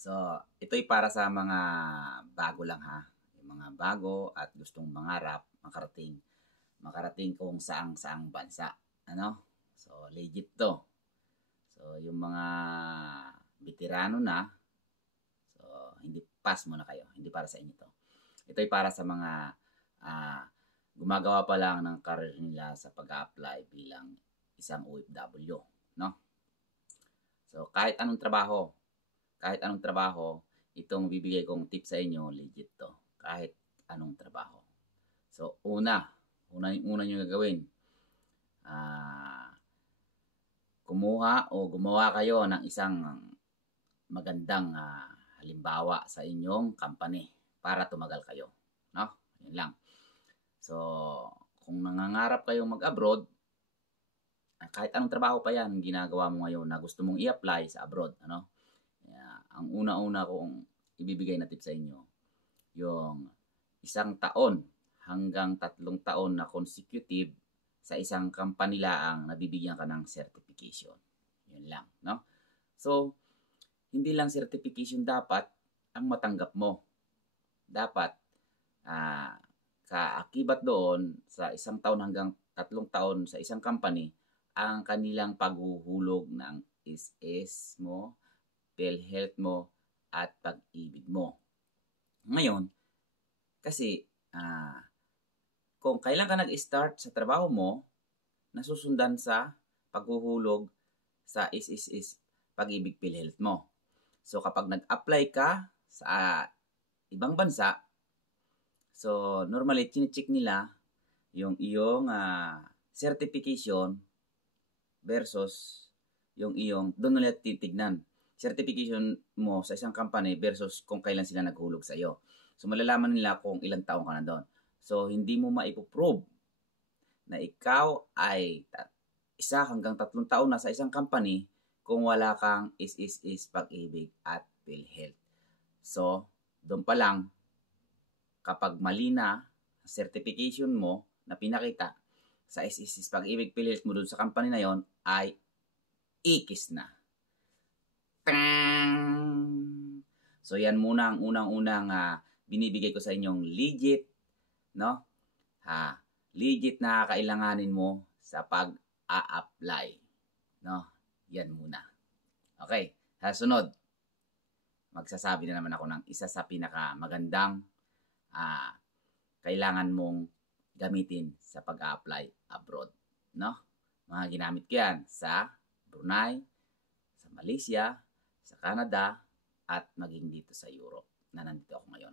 So, ito'y para sa mga bago lang ha. Yung mga bago at gustong mangarap, makarating kung saang-saang bansa. Ano? So, legit to. So, yung mga veterano na, so, hindi pass muna kayo. Hindi para sa inyo to. Ito'y para sa mga ah, gumagawa pa lang ng career nila sa pag-apply bilang isang OFW. No? So, kahit anong trabaho, itong bibigay kong tip sa inyo, legit to. Kahit anong trabaho. So, una nyo gagawin, kumuha o gumawa kayo ng isang magandang halimbawa sa inyong company para tumagal kayo. No? Yun lang. So, kung nangangarap kayong mag-abroad, kahit anong trabaho pa yan, ginagawa mo ngayon na gusto mong i-apply sa abroad, ano? Ang una-una kong ibibigay na tip sa inyo, yung 1 taon hanggang 3 taon na consecutive sa isang company laang nabibigyan ka ng certification. Yun lang, no? So, hindi lang certification dapat ang matanggap mo. Dapat, kaakibat doon sa 1 taon hanggang 3 taon sa isang company, ang kanilang paghuhulog ng SS mo, PhilHealth mo, at pag-ibig mo. Ngayon, kasi kung kailan ka nag-start sa trabaho mo, nasusundan sa paghuhulog sa SS pag-ibig PhilHealth mo. So kapag nag-apply ka sa ibang bansa, so normally chine-check nila yung iyong certification versus yung iyong, doon nila titignan certification mo sa isang company versus kung kailan sila naghulog sa iyo. So malalaman nila kung ilang taon ka na doon. So hindi mo maipoprove na ikaw ay 1 hanggang 3 taon na sa isang company kung wala kang is pag-ibig at PhilHealth. So doon pa lang, kapag mali na certification mo na pinakita sa is pag-ibig PhilHealth mo doon sa company na yon, ay ikis na. So yan muna ang unang-unang binibigay ko sa inyong legit, no? Legit na kailanganin mo sa pag-a-apply, no? Yan muna. Okay, sa sunod, magsasabi na naman ako ng isa sa pinakamagandang kailangan mong gamitin sa pag-a-apply abroad, no? Mga ginamit ko yan sa Brunei, sa Malaysia, sa Canada, at maging dito sa Europe na nandito ako ngayon.